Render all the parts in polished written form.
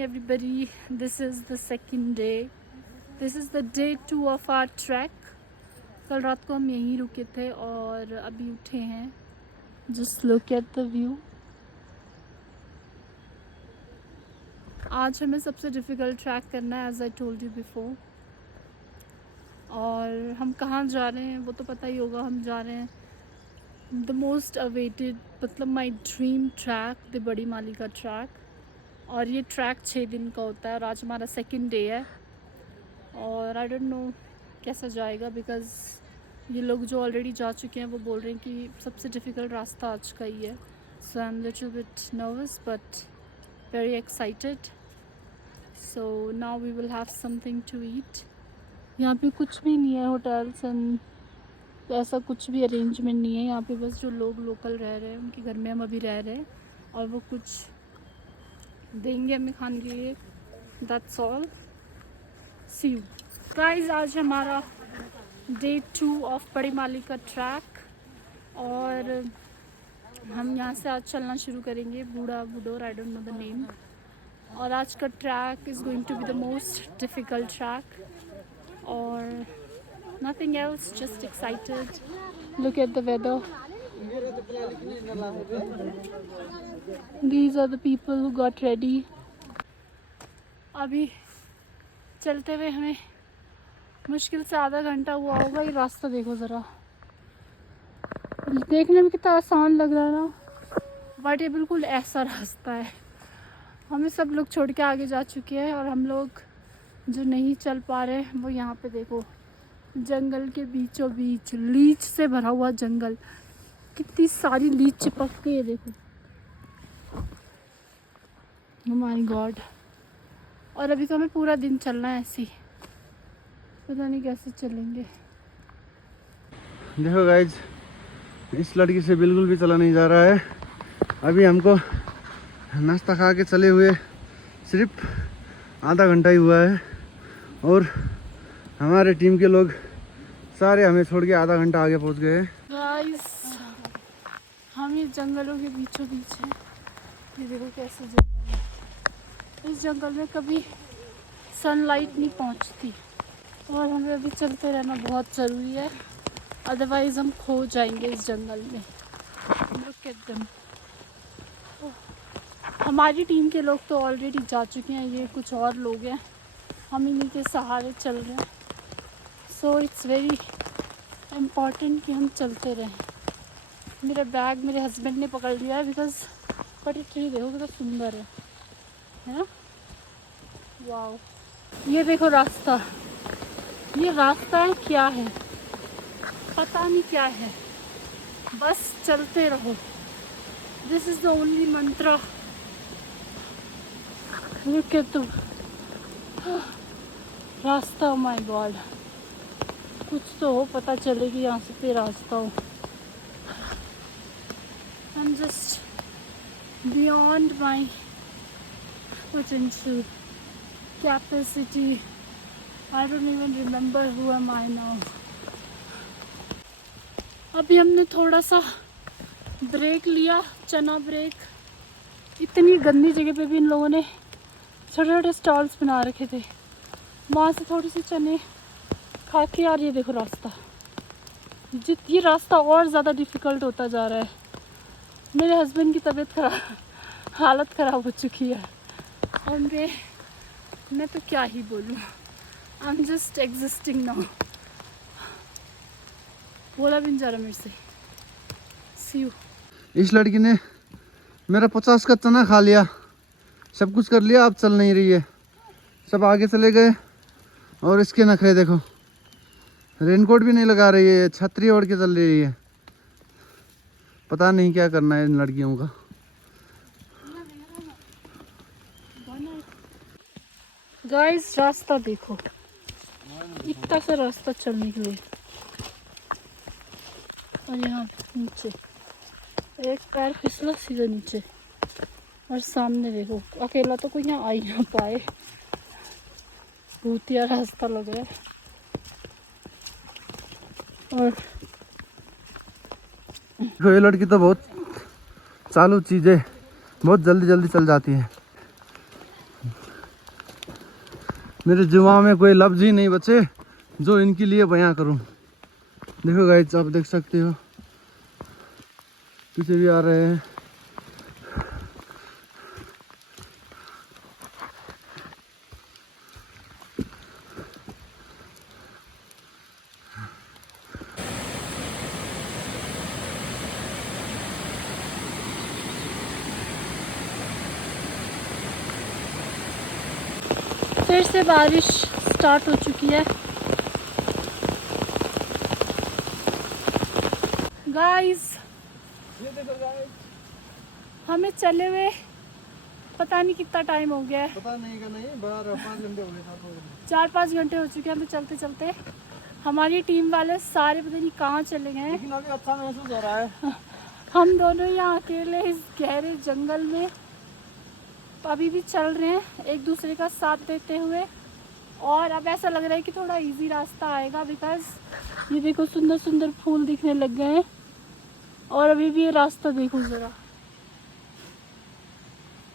morning everybody. This is the second day. This is the day 2 of our trek. कल रात को हम यहीं रुके थे और अभी उठे हैं. Just look at the view. आज हमें सबसे डिफ़िकल्ट ट्रैक करना है, as I told you before. और हम कहाँ जा रहे हैं वो तो पता ही होगा. हम जा रहे हैं द मोस्ट अवेटेड, मतलब माई ड्रीम ट्रैक, द बड़ी माली का ट्रैक. और ये ट्रैक 6 दिन का होता है और आज हमारा सेकंड डे है. और आई डोंट नो कैसा जाएगा, बिकॉज़ ये लोग जो ऑलरेडी जा चुके हैं वो बोल रहे हैं कि सबसे डिफ़िकल्ट रास्ता आज का ही है. So I am little bit nervous but very excited. So now we will have something to eat. यहाँ पे कुछ भी नहीं है, होटल्स एंड ऐसा कुछ भी अरेंजमेंट नहीं है. यहाँ पे बस जो लोग लोकल रह रहे हैं उनके घर में हम अभी रह रहे हैं और वो कुछ देंगे हमें खाने के लिए. That's all. See you guys. आज हमारा डे 2 ऑफ बड़ी माली का ट्रैक और हम यहाँ से आज चलना शुरू करेंगे. बूढ़ा बूढ़ोर, I don't know the name. और आज का track is going to be the most difficult track और nothing else, just excited. Look at the weather. These are the people who got ready. अभी चलते हुए हमें मुश्किल से आधा घंटा हुआ होगा. ये रास्ता देखो ज़रा, देखने में कितना आसान लग रहा है ना, बट ये बिल्कुल ऐसा रास्ता है. हमें सब लोग छोड़ के आगे जा चुके हैं और हम लोग जो नहीं चल पा रहे वो यहाँ पे देखो, जंगल के बीचों बीच लीच से भरा हुआ जंगल. कितनी सारी लीच चिपक गई है देखो. Oh my God. और अभी तो हमें पूरा दिन चलना है ऐसे ही, पता नहीं कैसे चलेंगे. देखो गाइज, इस लड़की से बिल्कुल भी चला नहीं जा रहा है. अभी हमको नाश्ता खा के चले हुए सिर्फ आधा घंटा ही हुआ है और हमारे टीम के लोग सारे हमें छोड़ के आधा घंटा आगे पहुंच गए. गाइस, हम ये जंगलों के बीचों बीच हैं. ये देखो कैसे जंगल है. इस जंगल में कभी सनलाइट नहीं पहुंचती और हमें अभी चलते रहना बहुत ज़रूरी है, अदरवाइज़ हम खो जाएंगे इस जंगल में. Look at them. हमारी टीम के लोग तो ऑलरेडी जा चुके हैं, ये कुछ और लोग हैं, हम इन्हीं के सहारे चल रहे हैं. सो इट्स वेरी इम्पॉर्टेंट कि हम चलते रहें. मेरा बैग मेरे हस्बैंड ने पकड़ लिया है बिकॉज बट ये ट्री देखो कितना सुंदर है ना. वाओ. ये देखो रास्ता. ये रास्ता है क्या है पता नहीं क्या है, बस चलते रहो. This is the only Mantra. Look at the रास्ता. माय गॉड, कुछ तो हो, पता चले कि यहाँ से पे रास्ता हो. I am just beyond my potential capacity. I don't even remember who am I now. अभी हमने थोड़ा सा ब्रेक लिया, चना ब्रेक. इतनी गंदी जगह पे भी इन लोगों ने छोटे छोटे स्टॉल्स बना रखे थे. वहाँ से थोड़ी सी चने खा के. यार ये देखो रास्ता, ये रास्ता और ज़्यादा डिफ़िकल्ट होता जा रहा है. मेरे हस्बैंड की तबीयत खराब, हालत ख़राब हो चुकी है और मैं तो क्या ही बोलूँ. I am just existing now. बोला भी नहीं जा रहा मेरे से. सी यू. इस लड़की ने मेरा 50 का चना खा लिया, सब कुछ कर लिया, अब चल नहीं रही है. सब आगे चले गए और इसके नखरे देखो. रेनकोट भी नहीं लगा रही है, छतरी ओढ़ के चल रही है. पता नहीं क्या करना है इन लड़कियों का. गाइस, रास्ता देखो, इतना सा रास्ता चलने के लिए. और यहाँ नीचे एक पैर फिसला सीधा नीचे. और सामने देखो, अकेला तो कोई यहाँ आ ही ना पाए. भूतिया रास्ता लग रहा है. और ये लड़की तो बहुत चालू चीज़ है, बहुत जल्दी जल्दी चल जाती है. मेरे जुबान में कोई लफ्ज ही नहीं बचे जो इनके लिए बयां करूं। देखो गाइस, आप देख सकते हो पीछे भी आ रहे हैं। फिर से बारिश स्टार्ट हो चुकी है गाइस। ये देखो गाइस, हमें चले हुए पता नहीं कितना टाइम हो गया है, पता नहीं का नहीं, 5 घंटे हो गए, 7 हो गए। 4-5 घंटे हो चुके हैं हमें चलते चलते। हमारी टीम वाले सारे पता नहीं कहाँ चले गए हैं। लेकिन अभी अच्छा महसूस हो रहा है। हम दोनों यहाँ अकेले इस गहरे जंगल में अभी भी चल रहे हैं एक दूसरे का साथ देते हुए। और अब ऐसा लग रहा है कि थोड़ा इजी रास्ता आएगा, बिकॉज ये देखो सुंदर सुंदर फूल दिखने लग गए हैं। और अभी भी ये रास्ता देखो ज़रा,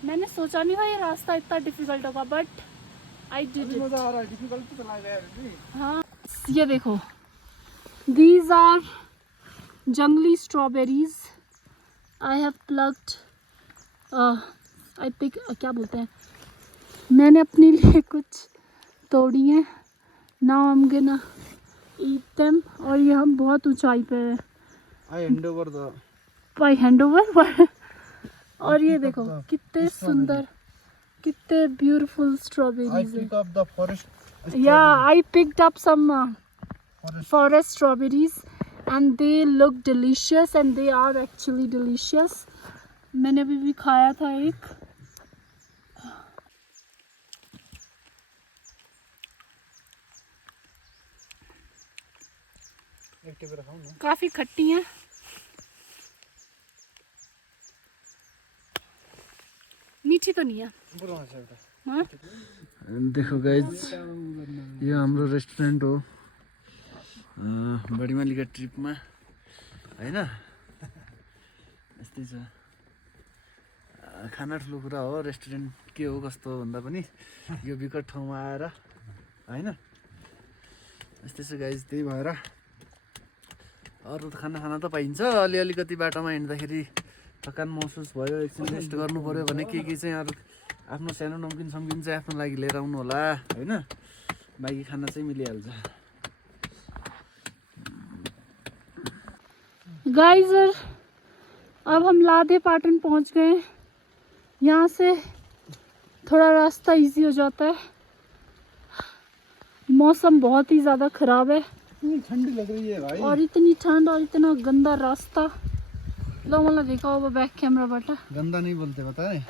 मैंने सोचा नहीं था ये रास्ता इतना डिफिकल्ट होगा, बट आई डिड इट। मजा आ रहा है, डिफिकल्ट तो चला गया अभी। हाँ, ये देखो, दीज आर जंगली strawberries I have plucked. I pick, क्या बोलते हैं, मैंने अपने लिए कुछ तोड़ी हैं। Now I am gonna eat them. और ये हम बहुत ऊंचाई पे हैं। I hand over the by hand over. और ये देखो कितने सुंदर, कितने ब्यूटीफुल स्ट्रॉबेरीज हैं। Up the forest. Yeah, I picked up some forest strawberries and they look delicious and they are actually delicious. मैंने अभी भी खाया था एक। काफी खट्टी हैं। मीठी तो नहीं है। हाँ? देखो गाइज, ये हाम्रो रेस्टुरेन्ट हो बडीमालीका ट्रिपमा होइन। यस्तै छ, खाना ठुलो कुरा हो। रेस्टुरेन्ट के हो कस्तो हो भन्दा पनि यो विकट ठाउँमा आएर होइन, यस्तै छ गाइज। त्यही भएर अरू त खाना त पाइन्छ, अलिकति बाटोमा हिँड्दाखेरि थकान महसुस भयो, एकछिन रेस्ट गर्नु पऱ्यो भने के चाहिँ अरू आफ्नो सानो नमकिन समकिन चाहिँ आफ्नो लागि लिएर आउनु होला होइन। बाँकी खाना चाहिँ मिलिहाल्छ। गाइस, अब हम लादे पाटन पहुंच गए। यहाँ से थोड़ा रास्ता इजी हो जाता है। मौसम बहुत ही ज़्यादा ख़राब है, इतनी ठंडी लग रही है भाई, और इतनी ठंड और इतना गंदा रास्ता। लो मतलब देखा होगा बैक कैमरा बटा, गंदा नहीं बोलते पता है।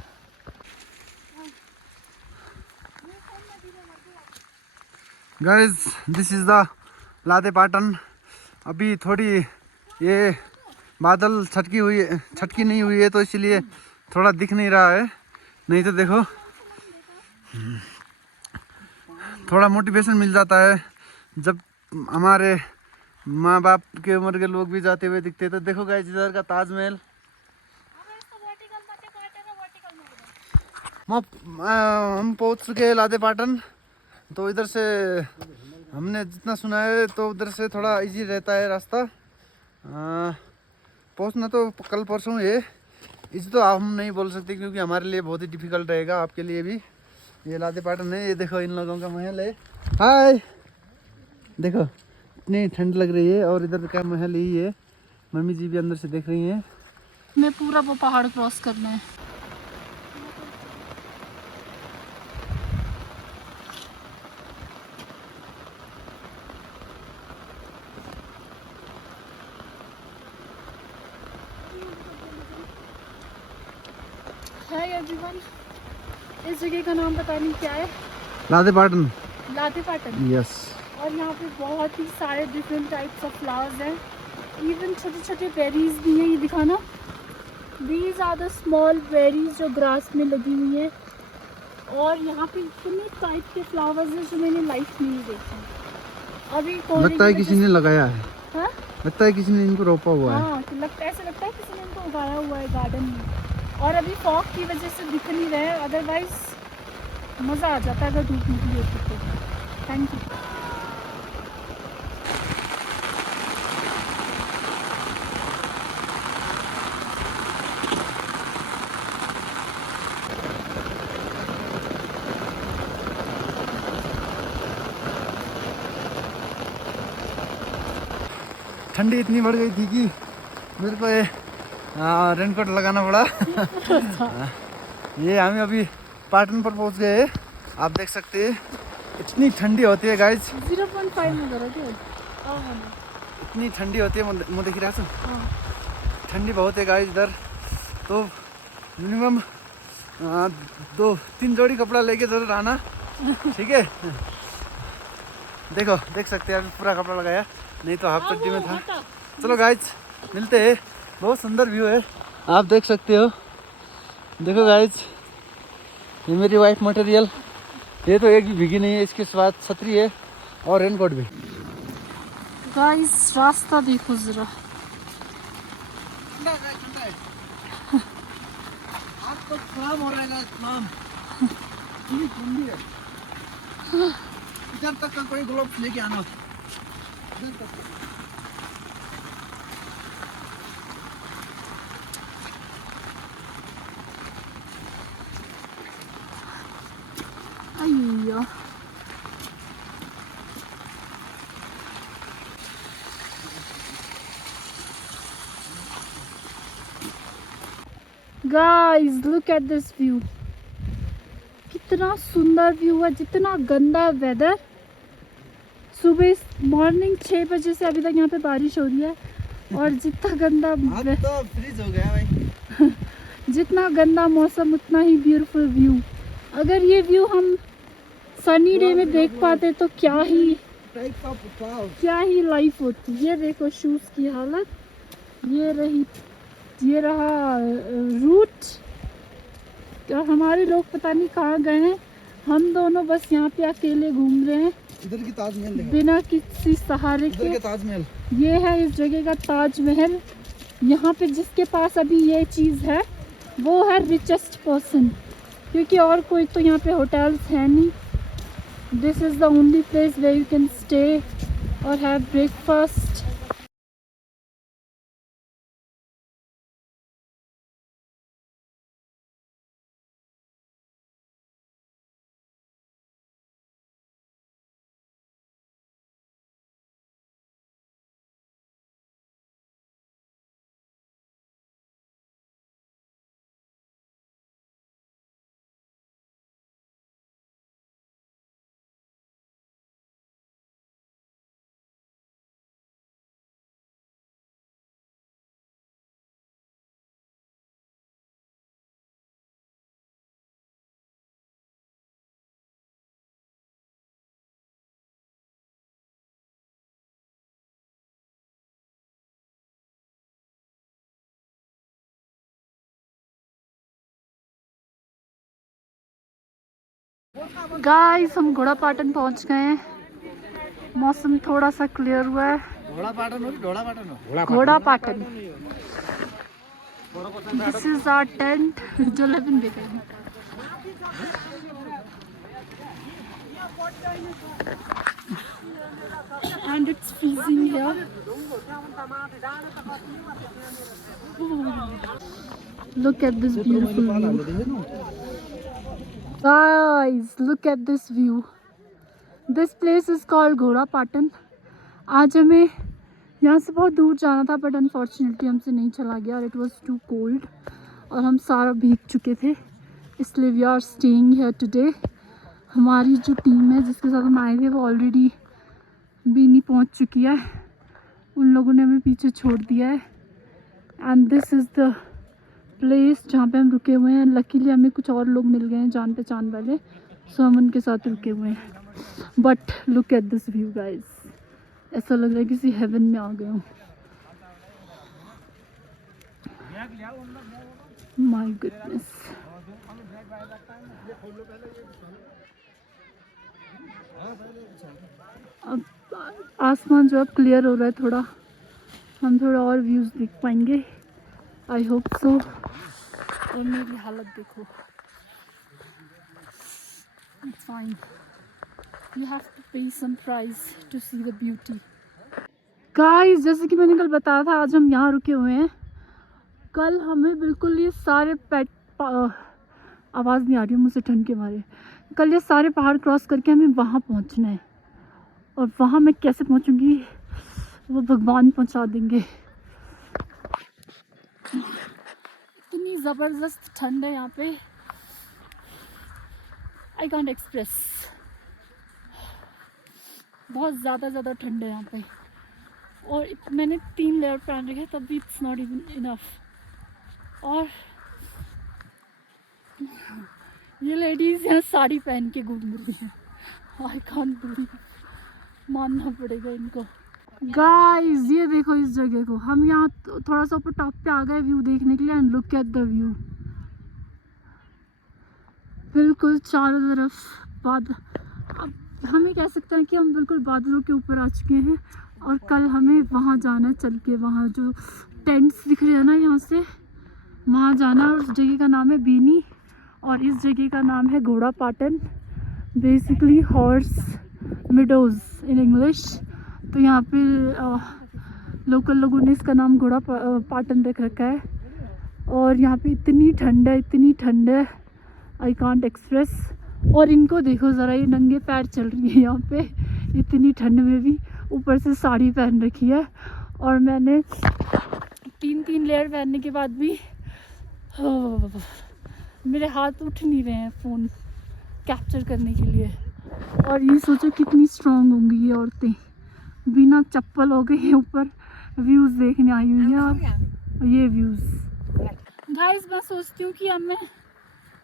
गाइज, दिस इज़ द लादे पाटन। अभी थोड़ी ये बादल छटकी नहीं हुई है तो इसलिए थोड़ा दिख नहीं रहा है, नहीं तो देखो थोड़ा मोटिवेशन मिल जाता है जब हमारे माँ बाप के उम्र के लोग भी जाते हुए दिखते। तो देखो गाइस, इधर का ताजमहल। हम पहुँच चुके हैं लादे पाटन। तो इधर से हमने जितना सुना है तो उधर से थोड़ा इजी रहता है रास्ता। पहुँचना तो कल परसों है, इस तो हम नहीं बोल सकते क्योंकि हमारे लिए बहुत ही डिफिकल्ट रहेगा, आपके लिए भी। ये लादे पाटन है, ये देखो इन लोगों का महल है। हाय, देखो इतनी ठंड लग रही है और इधर का महल यही है। मम्मी जी भी अंदर से देख रही हैं। मैं पूरा वो पहाड़ क्रॉस करना है। हाय एवरीवन, इस जगह का नाम पता नहीं क्या है, लादे पाटन। लादे पाटन। यस। और यहाँ पे बहुत ही सारे डिफरेंट टाइप्स ऑफ फ्लावर्स हैं। इवन छोटे छोटे बेरीज भी हैं, ये दिखाना। These are the small berries जो ग्रास में लगी हुई है। और यहाँ पे इतने टाइप के फ्लावर्स हैं जो मैंने लाइफ में नहीं देखे। अभी लगता है किसी ने लगाया है। हाँ? लगता है किसी ने इनको रोपा हुआ है। हाँ, तो ऐसा लगता है किसी ने इनको उगाया हुआ है गार्डन में। और अभी फॉग की वजह से दिख नहीं रहे, अदरवाइज मज़ा आ जाता है अगर धूप निकली होती तो। Thank you. ठंडी इतनी बढ़ गई थी कि मेरे को ये रेनकोट लगाना पड़ा। ये हम अभी पाटन पर पहुंच गए हैं। आप देख सकते हैं इतनी ठंडी होती है गाइज। 0.5 में करो क्या? इतनी ठंडी होती है, मुँह देख रहा है, हाँ। ठंडी बहुत है गाइज इधर। तो मिनिमम 2-3 जोड़ी कपड़ा लेके जरूर आना, ठीक है। देखो देख सकते हैं अभी पूरा कपड़ा लगाया, नहीं तो हाफ चड्डी में था। चलो गाइज मिलते हैं। बहुत सुंदर व्यू है, आप देख सकते हो। देखो गाइज ये मेरी वाइफ मटेरियल, ये तो एक भी भीगी नहीं है। इसके साथ छतरी है और रेनकोट भी। गाइस रास्ता देखो जरा। आपको काम हो रहेगा काम। इतनी ठंडी है। इधर तक का कोई ग्लोव्स लेके आना। इधर तक। अय्या guys look at this view. कितना सुंदर व्यू है, जितना गंदा वेदर। सुबह मॉर्निंग 6 बजे से अभी तक यहाँ पे बारिश हो रही है और जितना गंदा तो फ्रीज हो गया भाई। जितना गंदा मौसम उतना ही ब्यूटीफुल व्यू। अगर ये व्यू हम सनी डे में देख पाते तो क्या ही लाइफ होती। ये देखो शूज की हालत, ये रहा रूट। और हमारे लोग पता नहीं कहाँ गए हैं। हम दोनों बस यहाँ पे अकेले घूम रहे हैं इधर की ताजमहल बिना किसी सहारे के। ताजमहल ये है इस जगह का ताजमहल। यहाँ पे जिसके पास अभी ये चीज़ है वो है रिचेस्ट पर्सन, क्योंकि और कोई तो यहाँ पे होटल्स है नहीं। This is the only place where you can stay और हैव ब्रेकफास्ट। गाइस हम घोड़ा पाटन पहुँच गए हैं। मौसम थोड़ा सा क्लियर हुआ है। Ghoda Patan Ghoda Patan. This is our tent जो लेविन भी गए। And it's freezing here. Look at this beautiful view. Guys, look at this view. This place is called घोड़ा पाटन। आज हमें यहाँ से बहुत दूर जाना था बट अनफॉर्चुनेटली हमसे नहीं चला गया और इट वॉज टू कोल्ड और हम सारा भीग चुके थे, इसलिए we are staying here today. हमारी जो टीम है जिसके साथ हम आए थे वो ऑलरेडी बीनी पहुँच चुकी है। उन लोगों ने हमें पीछे छोड़ दिया है। And this is the place जहाँ पे हम रुके हुए हैं। लकीली हमें कुछ और लोग मिल गए हैं जान पहचान वाले, सो हम उनके साथ रुके हुए हैं। But look at this view guys, ऐसा लग रहा है किसी हेवन में आ गए हूँ। My goodness. अब आसमान जो अब क्लियर हो रहा है थोड़ा, हम थोड़ा और व्यूज़ देख पाएंगे, आई होप सो। और मेरी हालत देखो, It's fine. You have to pay some price to see the beauty. Guys, जैसे कि मैंने कल बताया था, आज हम यहाँ रुके हुए हैं. कल हमें बिल्कुल ये सारे आवाज़ नहीं आ रही है मुझसे ठंड के मारे. कल ये सारे पहाड़ क्रॉस करके हमें वहाँ पहुँचना है, और वहाँ मैं कैसे पहुँचूँगी वो भगवान पहुँचा देंगे. इतनी ज़बरदस्त ठंड है यहाँ पे, आई कांट एक्सप्रेस. बहुत ज़्यादा ठंड है यहाँ पे, और मैंने 3 लेयर पहन रखे तब भी इट्स नॉट इवन इनफ. और ये लेडीज़ यहाँ साड़ी पहन के घूम रही है. आई कांट बिलीव, मानना पड़ेगा इनको. गाइस ये देखो इस जगह को, हम यहाँ थोड़ा सा ऊपर टॉप पे आ गए व्यू देखने के लिए. And look at the view, बिल्कुल चारों तरफ बादल. अब हम ये कह सकते हैं कि हम बिल्कुल बादलों के ऊपर आ चुके हैं. और कल हमें वहाँ जाना है, चल के वहाँ जो टेंट्स दिख रहे हैं ना यहाँ से, वहाँ जाना. उस जगह का नाम है बीनी, और इस जगह का नाम है Ghoda Patan, basically horse meadows in English. तो यहाँ पे लोकल लोगों ने इसका नाम घोड़ा पाटन रख रखा है. और यहाँ पे इतनी ठंड है, आई कांट एक्सप्रेस. और इनको देखो ज़रा, ये नंगे पैर चल रही है यहाँ पे इतनी ठंड में भी, ऊपर से साड़ी पहन रखी है. और मैंने 3 लेयर पहनने के बाद भी मेरे हाथ उठ नहीं रहे हैं फ़ोन कैप्चर करने के लिए. और ये सोचो कितनी स्ट्रांग होंगी ये औरतें, बिना चप्पल हो गई ऊपर व्यूज़ देखने आई हुई हैं. और ये व्यूज़ गाइस, मैं सोचती हूँ कि अब मैं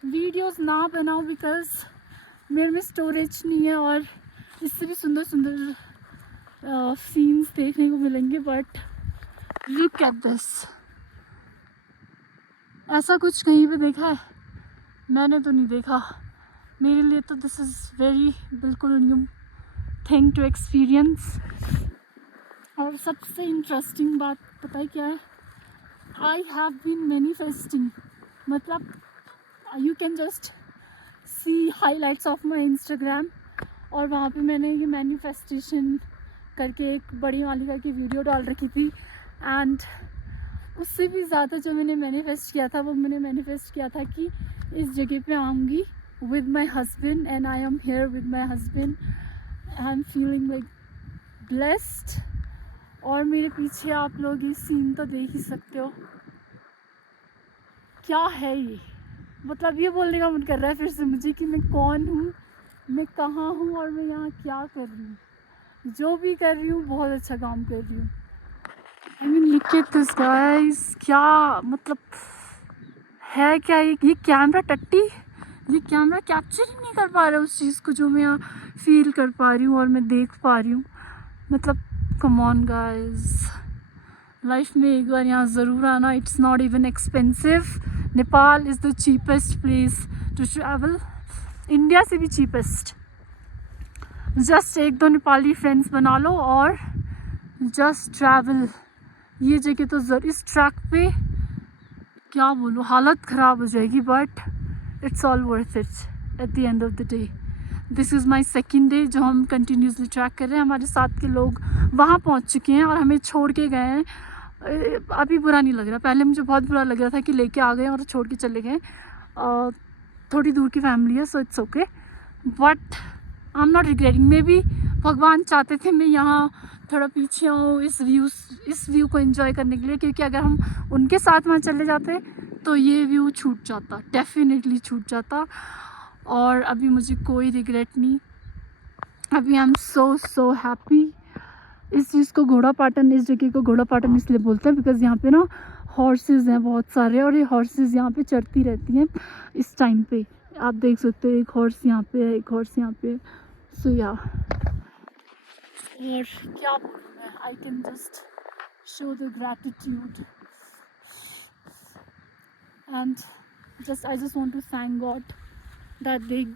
वीडियोस ना बनाऊँ बिकॉज़ मेरे में स्टोरेज नहीं है, और इससे भी सुंदर सीन्स देखने को मिलेंगे. बट लुक एट दिस, ऐसा कुछ कहीं पे देखा है? मैंने तो नहीं देखा. मेरे लिए तो दिस इज़ वेरी बिल्कुल न्यू थिंग टू एक्सपीरियंस. और सबसे इंटरेस्टिंग बात पता है क्या है? आई हैव बीन मैनिफेस्टिंग, मतलब you can just see highlights of my Instagram. और वहाँ पे मैंने ये मैनिफेस्टेशन करके एक बड़ी मालिका की वीडियो डाल रखी थी. एंड उससे भी ज़्यादा जो मैंने मैनिफेस्ट किया था, वो मैंने मैनिफेस्ट किया था कि इस जगह पे आऊँगी with my husband, and I am here with my husband. I'm feeling like blessed. और मेरे पीछे आप लोग ये सीन तो देख ही सकते हो. क्या है ये? मतलब ये बोलने का मन कर रहा है फिर से मुझे कि मैं कौन हूँ, मैं कहाँ हूँ, और मैं यहाँ क्या कर रही हूँ. जो भी कर रही हूँ बहुत अच्छा काम कर रही हूँ. I mean look at this guys, क्या मतलब है क्या ये कैमरा टट्टी, ये कैमरा कैप्चर ही नहीं कर पा रहा उस चीज़ को जो मैं यहाँ फील कर पा रही हूँ और मैं देख पा रही हूँ. मतलब कम ऑन गाइस, लाइफ में एक बार यहाँ ज़रूर आना. It's not even expensive. Nepal is the cheapest place to travel, India से भी चीपेस्ट. जस्ट 1-2 नेपाली फ्रेंड्स बना लो और जस्ट ट्रैवल. ये जगह तो इस ट्रैक पे क्या बोलूँ, हालत ख़राब हो जाएगी, but it's all worth it at the end of the day. This is my second day जो हम कंटिन्यूसली ट्रैक कर रहे हैं. हमारे साथ के लोग वहाँ पहुँच चुके हैं और हमें छोड़ के गए हैं. अभी बुरा नहीं लग रहा, पहले मुझे बहुत बुरा लग रहा था कि लेके आ गए और छोड़ के चले गए. थोड़ी दूर की फैमिली है, so it's okay, but I am not regretting. May be भगवान चाहते थे मैं यहाँ थोड़ा पीछे हूँ इस व्यू को एंजॉय करने के लिए, क्योंकि अगर हम उनके साथ वहाँ चले जाते तो ये व्यू छूट जाता, डेफिनेटली छूट जाता. और अभी मुझे कोई रिग्रेट नहीं. अभी आई एम सो हैप्पी. इस चीज़ को घोड़ा पाटन, इस जगह को घोड़ा पाटन इसलिए बोलते हैं बिकॉज़ यहाँ पे ना हॉर्सेस हैं बहुत सारे, और ये हॉर्सेस यहाँ पे चरती रहती हैं इस टाइम पे. आप देख सकते हो एक हॉर्स यहाँ पे है, एक हॉर्स यहाँ पे. सो या, और क्या बोलूँ मैं, I can just show the gratitude. And I just want to thank God that they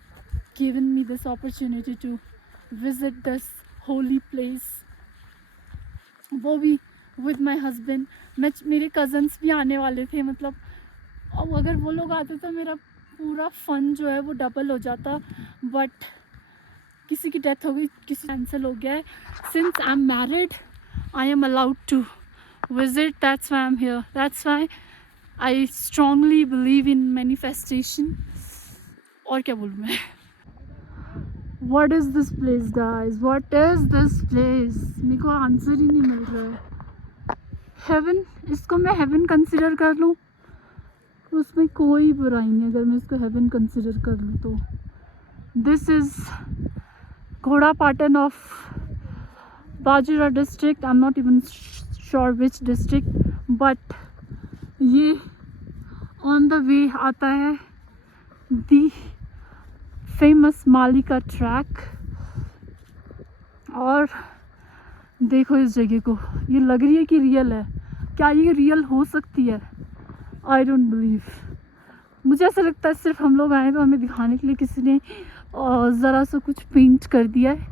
given me this opportunity to visit this holy place. वो भी with my husband. मेरे cousins भी आने वाले थे, मतलब अब अगर वो लोग आते तो मेरा पूरा फन जो है वो डबल हो जाता. बट किसी की डेथ हो गई, किसी कैंसिल हो गया है. Since I am married I am allowed to visit, that's why I'm here, that's why I strongly believe in manifestation. और क्या बोलूँ मैं. What is this place guys, what is this place? मेरे को आंसर ही नहीं मिल रहा है. हेवन, इसको मैं हेवन कंसिडर कर लूँ, उसमें कोई बुराई नहीं अगर मैं इसको हेवन कंसिडर कर लूँ तो. This is Ghoda Patan of Bajura district. I am not even sure which district, but ये ऑन द वे आता है दी फेमस माली का ट्रैक. और देखो इस जगह को, ये लग रही है कि रियल है. क्या ये रियल हो सकती है? I don't believe. मुझे ऐसा लगता है सिर्फ हम लोग आए तो हमें दिखाने के लिए किसी ने ज़रा सा कुछ पेंट कर दिया है.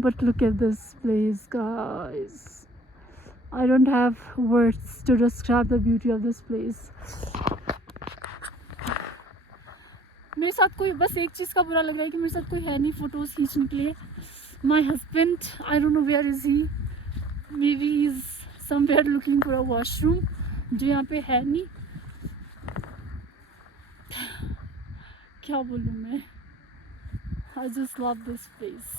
But look at this place guys, I don't have words to describe the beauty of this place. मेरे साथ कोई, बस एक चीज़ का बुरा लग रहा है कि मेरे साथ कोई है नहीं फ़ोटोज़ खींचने के लिए. My husband, I don't know where is he. Maybe he's somewhere looking for a washroom, जो यहाँ पे है नहीं. क्या बोलूँ मैं. I just love this place.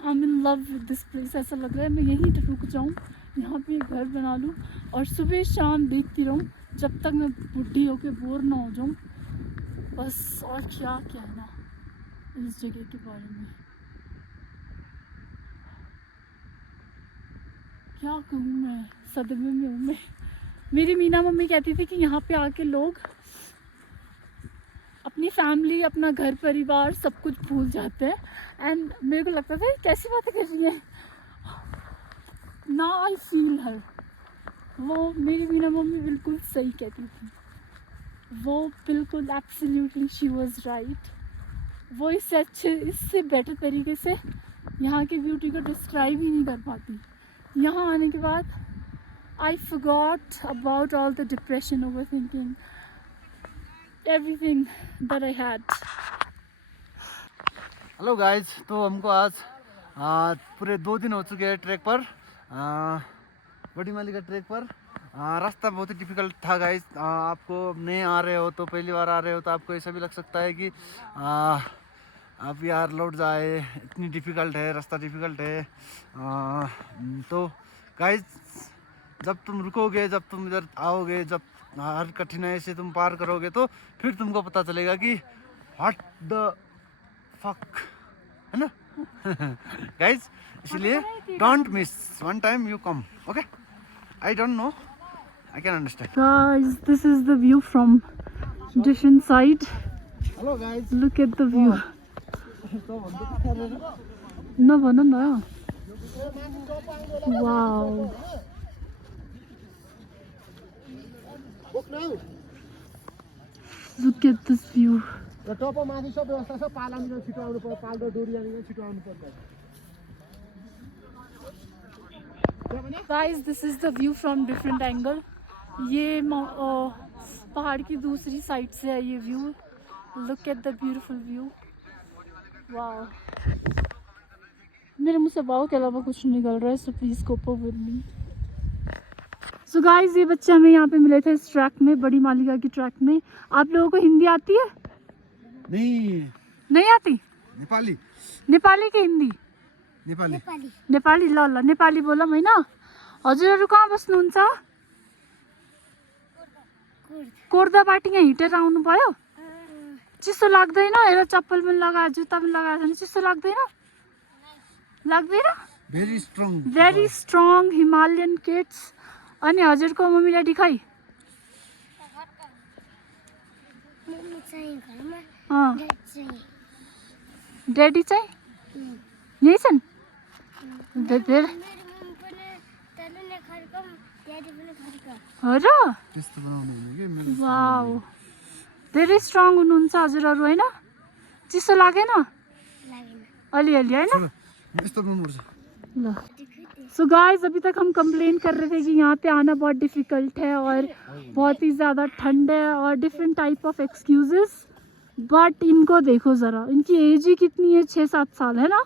I'm in love with this place. ऐसा लग रहा है मैं यहीं रुक जाऊँ, यहाँ पे एक घर बना लूँ और सुबह शाम देखती रहूँ जब तक मैं बुढ़ी होके बोर ना हो जाऊँ. बस और क्या कहना इस जगह के बारे में. क्या कहूँ मैं, सदमे में हूँ मैं. मेरी मीना मम्मी कहती थी कि यहाँ पे आके लोग अपनी फैमिली, अपना घर परिवार सब कुछ भूल जाते हैं. एंड मेरे को लगता था कैसी बातें कर रही है. नाउ आई फील हर. वो मेरी मीना मम्मी बिल्कुल सही कहती थी. वो बिल्कुल एब्सोल्युटली शी वाज राइट. वो इससे बेटर तरीके से यहाँ की ब्यूटी को डिस्क्राइब ही नहीं कर पाती. यहाँ आने के बाद I forgot about all the depression, overthinking, everything that I had. Hello guys, तो हमको आज पूरे 2 दिन हो चुके हैं ट्रैक पर, बड़ी माली का ट्रैक पर. रास्ता बहुत ही डिफ़िकल्ट था गाइज. आपको नए आ रहे हो तो, पहली बार आ रहे हो तो आपको ऐसा भी लग सकता है कि आप यार लौट जाए, इतनी डिफ़िकल्ट है रास्ता, डिफ़िकल्ट है. तो गाइज जब तुम रुकोगे, जब तुम इधर आओगे, जब हर कठिनाई से तुम पार करोगे तो फिर तुमको पता चलेगा कि व्हाट द फक, है ना. गाइज इसलिए don't miss, one time you come, okay. I don't no, I can understand. Guys, this is the view from different side. Hello guys, Look at the view. न भन न. Wow. Look at this view. Guys, this is the view from different angle. ये पहाड़ की दूसरी side से है ये view. Look at the beautiful view. Wow. मेरे मुँह से वाव के अलावा कुछ नहीं निकल रहा है, so please cope up with me. So guys, ये बच्चे हमें यहाँ पे मिले थे इस ट्रैक में, बड़ी मालिका की ट्रैक में. आप लोगों को हिंदी आती है? नहीं आती. नेपाली. नेपाली की हिंदी? नेपाली. ल ल नेपाली बोला होइन. हजुरहरू कहाँ बस्नुहुन्छ? कोर्दाबाट यहाँ हिँडेर आउनु भयो? चिसो लाग्दैन? हेर चप्पल पनि लगाएर, जुत्ता पनि लगाएर छ भने चिसो लाग्दैन? लाग्दैन? भेरी स्ट्रङ हिमालयन किड्स. अनि हजुरको मम्मी ड्याडी खै? ड्याडी चाहिँ यही छन्? हो र? वाउ, धेरै स्ट्रङ हुनुहुन्छ हजुरहरू होइन? चिसो लागेन? अलिअलि होइन? ल. सो गाइस, अभी तक हम कंप्लेन कर रहे थे कि यहाँ पे आना बहुत डिफ़िकल्ट है और बहुत ही ज़्यादा ठंड है और different type of excuses. But इनको देखो ज़रा, इनकी एज ही कितनी है, 6-7 साल है ना,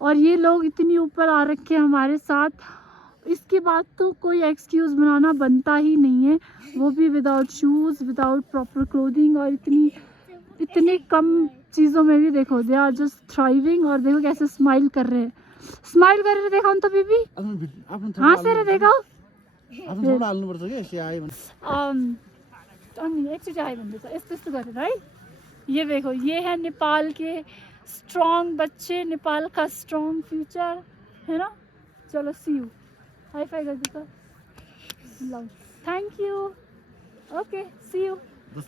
और ये लोग इतनी ऊपर आ रखे हैं हमारे साथ। इसके बाद तो कोई एक्सक्यूज़ बनाना बनता ही नहीं है, वो भी without shoes, without proper clothing, और इतने कम चीज़ों में भी देखो दे आर जस्ट थ्राइविंग। और देखो कैसे स्माइल कर रहे हैं, स्माइल कर रहे देखा तो बीबी, हाँ सर देखो एकचोटि आयो भने चाहिँ यस्तो यस्तो गरेर है। ये देखो, ये है नेपाल के स्ट्रॉन्ग बच्चे, नेपाल का स्ट्रॉन्ग फ्यूचर है ना। चलो सी यू, हाई फाई कर देता, love, thank you, okay see you.